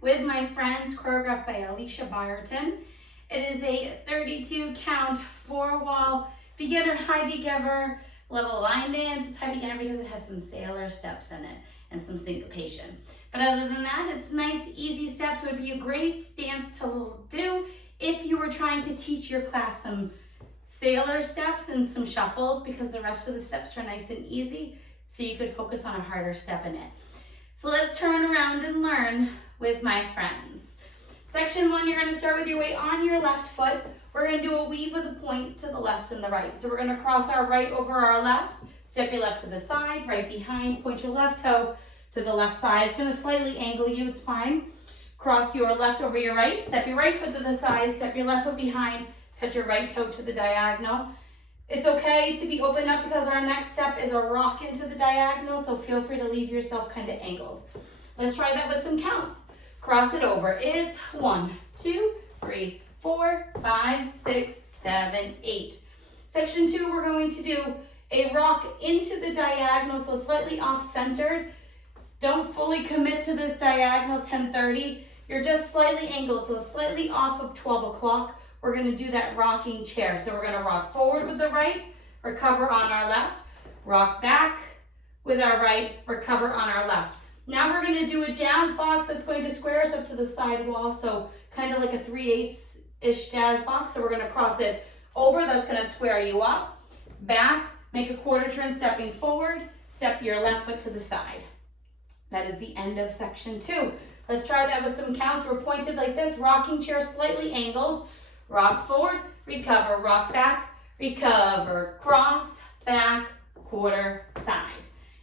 with my friends, choreographed by Alicia Bryerton. It is a 32 count, 4-wall, beginner, high beginner, level line dance. It's high beginner because it has some sailor steps in it and some syncopation. But other than that, it's nice, easy steps. It would be a great dance to do if you were trying to teach your class some sailor steps and some shuffles, because the rest of the steps are nice and easy, so you could focus on a harder step in it. So let's turn around and learn with my friends. Section 1, you're going to start with your weight on your left foot. We're going to do a weave with a point to the left and the right. So we're going to cross our right over our left, step your left to the side, right behind, point your left toe to the left side. It's going to slightly angle you, it's fine. Cross your left over your right, step your right foot to the side, step your left foot behind, touch your right toe to the diagonal. It's okay to be open up because our next step is a rock into the diagonal, so feel free to leave yourself kind of angled. Let's try that with some counts. Cross it over. It's 1, 2, 3, 4, 5, 6, 7, 8. Section 2, we're going to do a rock into the diagonal, so slightly off-centered. Don't fully commit to this diagonal 10:30. You're just slightly angled, so slightly off of 12 o'clock. We're going to do that rocking chair. So we're going to rock forward with the right, recover on our left, rock back with our right, recover on our left. Now we're going to do a jazz box that's going to square us up to the side wall, so kind of like a 3/8-ish jazz box. So we're going to cross it over. That's going to square you up, back, make a quarter turn stepping forward, step your left foot to the side. That is the end of section 2. Let's try that with some counts. We're pointed like this, rocking chair slightly angled. Rock forward, recover, rock back, recover, cross, back, quarter, side.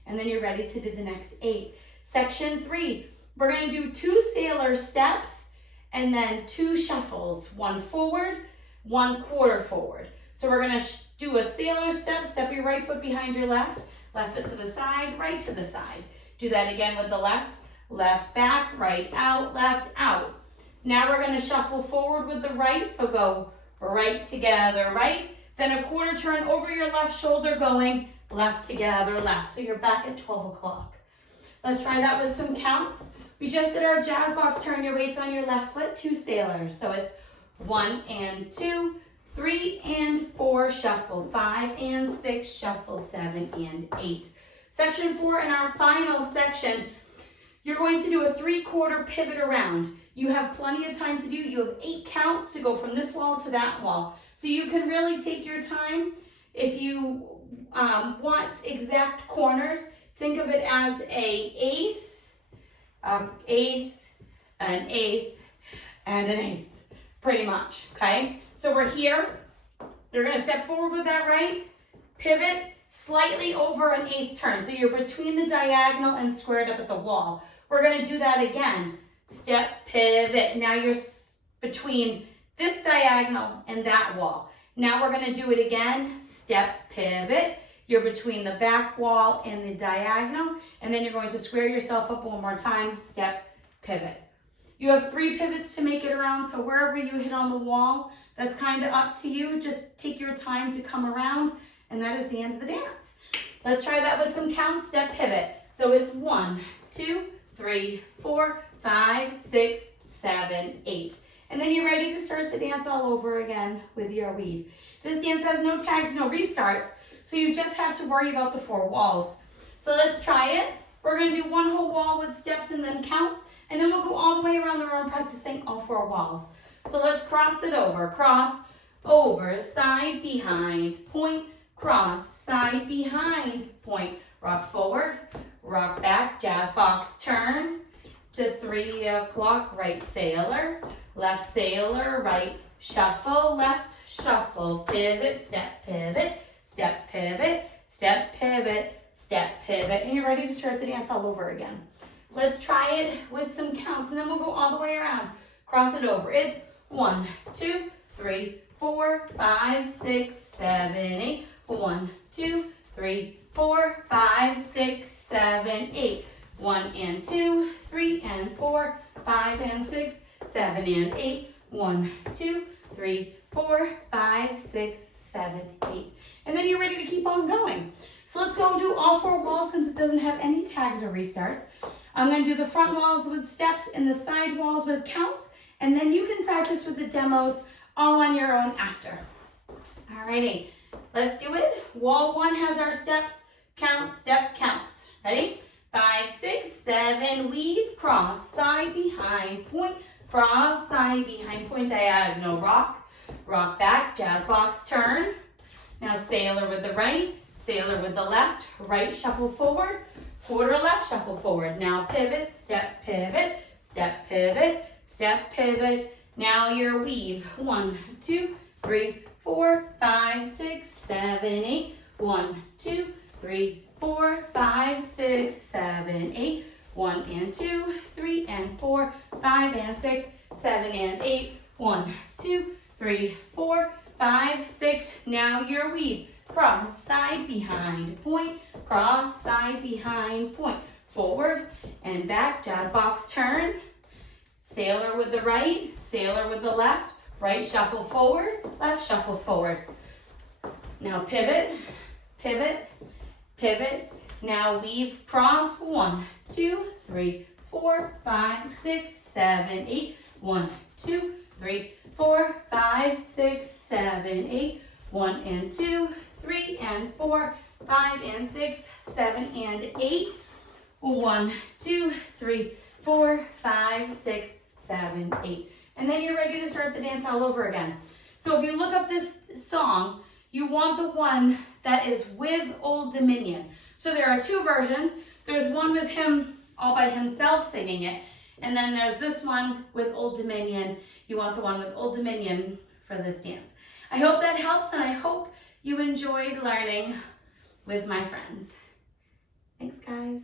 And then you're ready to do the next 8. Section 3, we're going to do 2 sailor steps and then 2 shuffles, 1 forward, 1 quarter forward. So we're going to do a sailor step, step your right foot behind your left foot to the side, right to the side. Do that again with the left, left back, right out, left out. Now we're going to shuffle forward with the right, so go right together, right. Then a quarter turn over your left shoulder going left together, left. So you're back at 12 o'clock. Let's try that with some counts. We just did our jazz box, turn your weights on your left foot, 2 sailors. So it's 1 and 2, 3 and 4, shuffle, 5 and 6, shuffle, 7 and 8. Section 4, in our final section, you're going to do a 3/4 pivot around. You have plenty of time to do. You have 8 counts to go from this wall to that wall. So you can really take your time. If you want exact corners, think of it as a eighth, an eighth, and an eighth, pretty much, okay? So we're here. You're going to step forward with that right, pivot, slightly over an 1/8 turn. So you're between the diagonal and squared up at the wall. We're going to do that again. Step, pivot. Now you're between this diagonal and that wall. Now we're going to do it again. Step, pivot. You're between the back wall and the diagonal. And then you're going to square yourself up one more time. Step, pivot. You have 3 pivots to make it around. So wherever you hit on the wall, that's kind of up to you. Just take your time to come around. And that is the end of the dance. Let's try that with some counts. Step, pivot. So it's 1, 2, 3, 4, 5, 6, 7, 8. And then you're ready to start the dance all over again with your weave. This dance has no tags, no restarts, so you just have to worry about the 4 walls. So let's try it. We're going to do 1 whole wall with steps and then counts, and then we'll go all the way around the room practicing all 4 walls. So let's cross it over. Cross, over, side, behind, point, cross, side, behind, point. Rock forward, rock back, jazz box turn to 3 o'clock, right sailor, right shuffle, left shuffle, pivot, step, pivot, step, pivot, step, pivot, step, pivot, and you're ready to start the dance all over again. Let's try it with some counts, and then we'll go all the way around. Cross it over. It's 1, 2, 3, 4, 5, 6, 7, 8. 1, 2, 3, 4, 5, 6, 7, 8. 1 and 2, 3 and 4, 5 and 6, 7 and 8. 1, 2, 3, 4, 5, 6, 7, 8. And then you're ready to keep on going. So let's go do all 4 walls since it doesn't have any tags or restarts. I'm going to do the front walls with steps and the side walls with counts, and then you can practice with the demos all on your own after. Alrighty, let's do it. Wall 1 has our steps, count, step, counts. Ready? 5, 6, 7, weave, cross, side, behind, point, cross, side, behind, point, diagonal, rock, rock back, jazz box, turn. Now sailor with the right, sailor with the left, right shuffle forward, quarter left shuffle forward. Now pivot, step, pivot, step, pivot, step, pivot. Now your weave. 1, 2, 3, 4, 5, 6, 7, 8. 1, 2, 3, 4, 5, 6, 7, 8. 1 and 2, 3 and 4, 5 and 6, 7 and 8. 1, 2, 3, 4, 5, 6. Now your weave. Cross, side, behind, point, cross, side, behind, point, forward and back, jazz box, turn. Sailor with the right, sailor with the left, right shuffle forward, left shuffle forward. Now pivot, pivot, pivot. Now weave, cross, 1, 2, 3, 4, 5, 6, 7, 8. 1, 2, 3, 4, 5, 6, 7, 8. 1 and 2, 3 and 4, 5 and 6, 7 and 8. 1, 2, 3, 4, 5, 6, 7, 8. And then you're ready to start the dance all over again. So if you look up this song, you want the one that is with Old Dominion. So there are 2 versions. There's one with him all by himself singing it, and then there's this one with Old Dominion. You want the one with Old Dominion for this dance. I hope that helps, and I hope you enjoyed learning with my friends. Thanks, guys.